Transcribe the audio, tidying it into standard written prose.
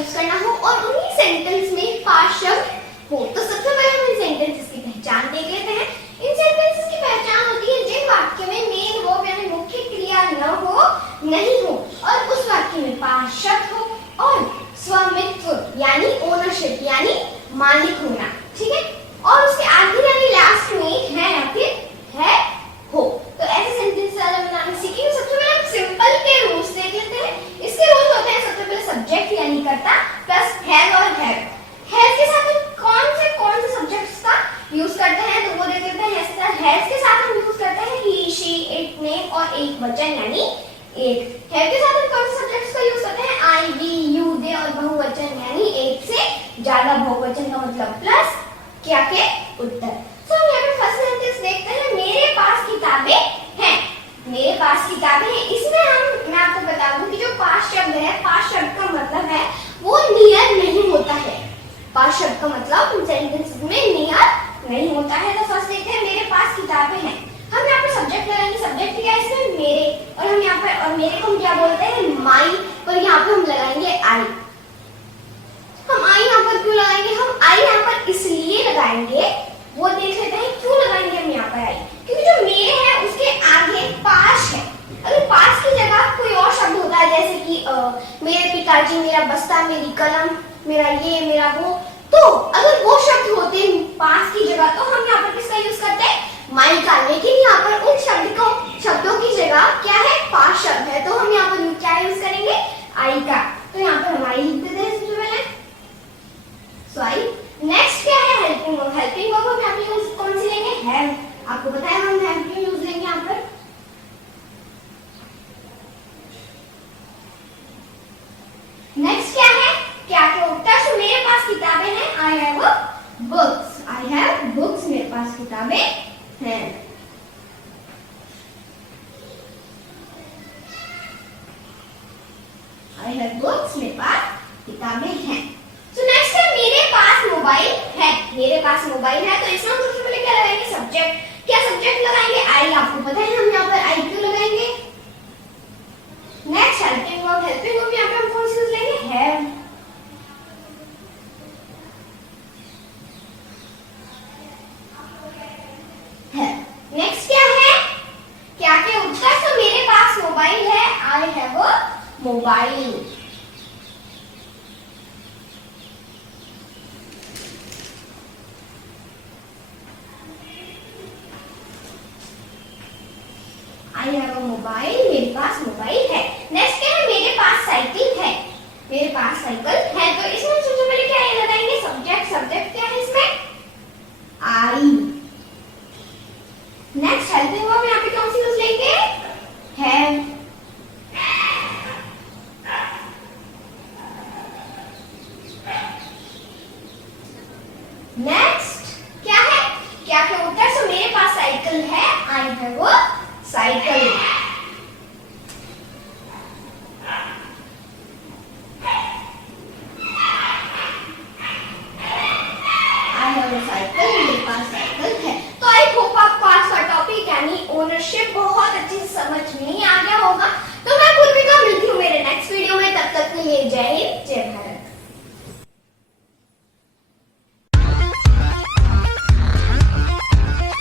Use करना हो और उन्हीं सेंटेंस में पास्ट शब्द हो। तो सबसे पहले हम इन सेंटेंसेस की पहचान देख लेते हैं। इन सेंटेंसेस की पहचान होती है जिन वाक्य में मेन वर्ब यानी मुख्य क्रिया न हो, नहीं हो और उस वाक्य में पास्ट शब्द हो और स्वामित्व यानी ओनरशिप यानी मालिक होना, ठीक है, और उसके आगे यानी लास्ट में है या फिर है हो। तो ऐसे सेंटेंस ज्यादा बनाना सीखेंगे। सबसे पहले हम सिंपल के रूल्स देख लेते हैं। इसके रूल्स होते हैं सबसे पहले सब्जेक्ट यानी कर्ता प्लस हैव और हैव। हैव के साथ हम कौन से सब्जेक्ट्स का यूज करते हैं तो वो देख लेते हैं। हैव के साथ हम यूज करते हैं ही, शी, इट, नेम और एक वचन यानी एक। हैव के साथ हम कौन से सब्जेक्ट्स का यूज करते हैं? आई, वी, यू, दे और बहुवचन यानी एक से ज्यादा। बहुवचन का मतलब प्लस क्या के उत्तर। तो हम यहाँ पे फर्स्ट सेंटेंस देखते हैं, मेरे पास किताबें हैं। मेरे पास किताबें हैं, इसमें मैं आपको बता दूं कि जो पास्ट शब्द है, पास्ट शब्द का मतलब है वो नियर नहीं होता है। पास्ट शब्द का मतलब सेंटेंस में नियर नहीं होता है। तो फर्स्ट देखते हैं, मेरे पास किताबें हैं। हम यहाँ पे सब्जेक्ट लगाएंगे। सब्जेक्ट क्या है इसमें? मेरे। और हम यहाँ पे और मेरे को हम क्या बोलते हैं? माई। और यहाँ पे हम लगाएंगे आई। हम आई यहाँ पर क्यों लगाएंगे? हम आई यहाँ पर इसलिए लगाएंगे, वो देख लेते हैं क्यों लगाएंगे हम यहाँ पर आई। क्योंकि जो मेरे है उसके आगे पास है। अगर पास की जगह कोई और शब्द होता है जैसे कि मेरे पिताजी, मेरा बस्ता, मेरी कलम, मेरा ये, मेरा वो, तो अगर वो शब्द होते पास की जगह तो हम यहाँ पर किसका यूज करते हैं? माई का। लेकिन यहाँ पर उन शब्दों की जगह क्या है? पास शब्द है, तो हम यहाँ पर क्या यूज करेंगे? आई का। तो यहाँ पर हम आई लिख देते हैं सबसे पहले। सो आई। नेक्स्ट क्या है? Helping verb. हेल्पिंग वर्ब हम यहाँ पे कौन सी लेंगे? हैव। आपको पता है हम हैव क्यों यूज लेंगे यहाँ पर? नेक्स्ट क्या है? क्या के उत्तर से मेरे पास किताबें हैं। I have books. I have books. मेरे पास किताबें हैं। I have books. मेरे पास किताबें हैं। तो नेक्स्ट है, मेरे पास मोबाइल है। मेरे पास मोबाइल है, तो इसमें हम सबसे पहले क्या लगाएंगे? सब्जेक्ट। क्या सब्जेक्ट लगाएंगे? आई। आपको पता है हम यहाँ पर आई क्यों लगाएंगे? Next helping verb. Helping verb यहाँ पे हम कौन सी यूज लेंगे? हैव। नेक्स्ट क्या है? क्या के उत्तर से मेरे पास मोबाइल है। I have a mobile. I have a mobile. मेरे पास मोबाइल है। नेक्स्ट क्या है? मेरे पास साइकिल है। मेरे पास साइकिल है, तो इसमें सबसे पहले क्या लगाएंगे? सब्जेक्ट। सब्जेक्ट क्या है इसमें? आई। नेक्स्ट हेल्पिंग वर्ब यहाँ पे कौन सी यूज लेंगे? हैव। नेक्स्ट